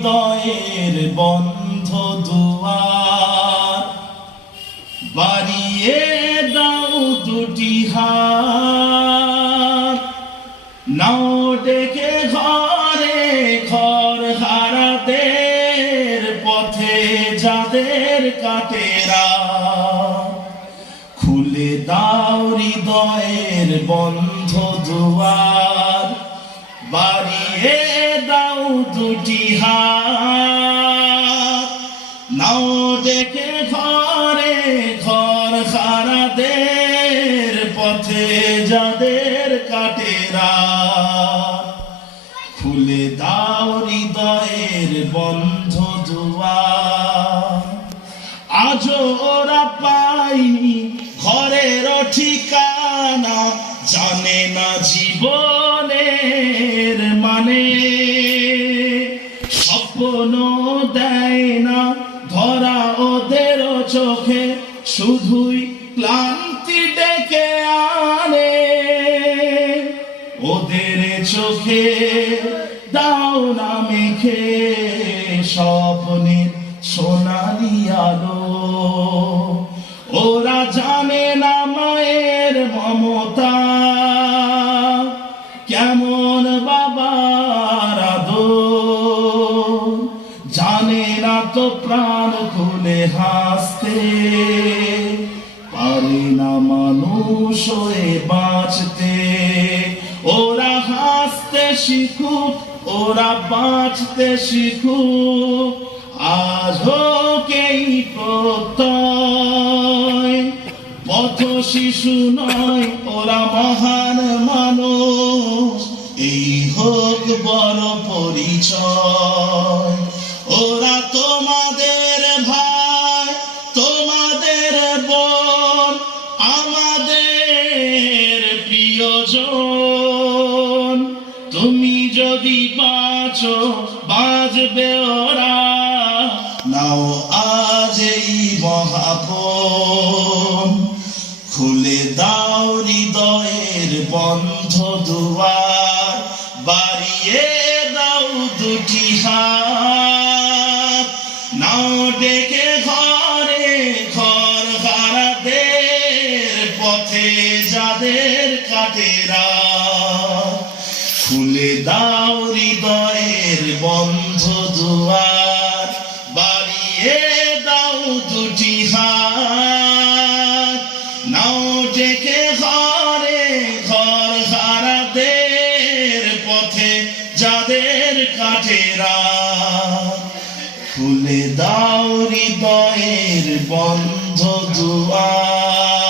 হৃদয়ের বন্ধ দুয়ার, বাড়িয়ে দাও দুটি হাত, নাও ডেকে ঘরে ঘর হারাদের পথে যাদের কাটেরা, খুলে দাও হৃদয়ের বন্ধ দুয়ার, বাড়িয়ে দাও দুটি হাত, নাও ডেকে ঘরে ঘর হারাদের পথে যাদের কাটেরা, খুলে দাও হৃদয়ের বন্ধ দুয়ার। আজও ওরা পায়নি ঘরের ঠিকানা, জানে না জীবনের মানে, স্বপ্ন দেয় না ধরা ওদের চোখে, শুধুই ক্লান্তি ডেকে আনে। ওদের চোখে দাও না মেখে স্বপ্নের সোনালি আলো, ওরা জানে না মায়ের মমতা, কেমন বাবার আদর, জানে না তো প্রাণ খুলে হাসতে, পারে না মানুষ হয়ে বাঁচতে। ওরা হাসতে শিখুক, ওরা বাঁচতে শিখুক, আজ হোক এই প্রত্যয়। পথ শিশু নয় ওরা মহান মানুষ, এই হোক বড় পরিচয়। ওরা তোমাদের ভাই, তোমাদের বোন, আমাদের প্রিয়জন। তুমি যদি বাঁচো বাঁচবে ওরা, নাও আজ এই মহাপন, খুলে দাও হৃদয়ের বন্ধ দুয়ার, বাড়িয়ে দাও দুটি হাত, নাও ডেকে ঘরে ঘর হারাদের পথে যাদের কাটেরা, খুলে দাও হৃদয়ের বন্ধ দুয়ার, বাড়িয়ে দাও দুটি হাত, নাও ডেকে ঘরে ঘর হারাদের পথে যাদের কাটেরা, খুলে দাও হৃদয়ের বন্ধ দুয়ার।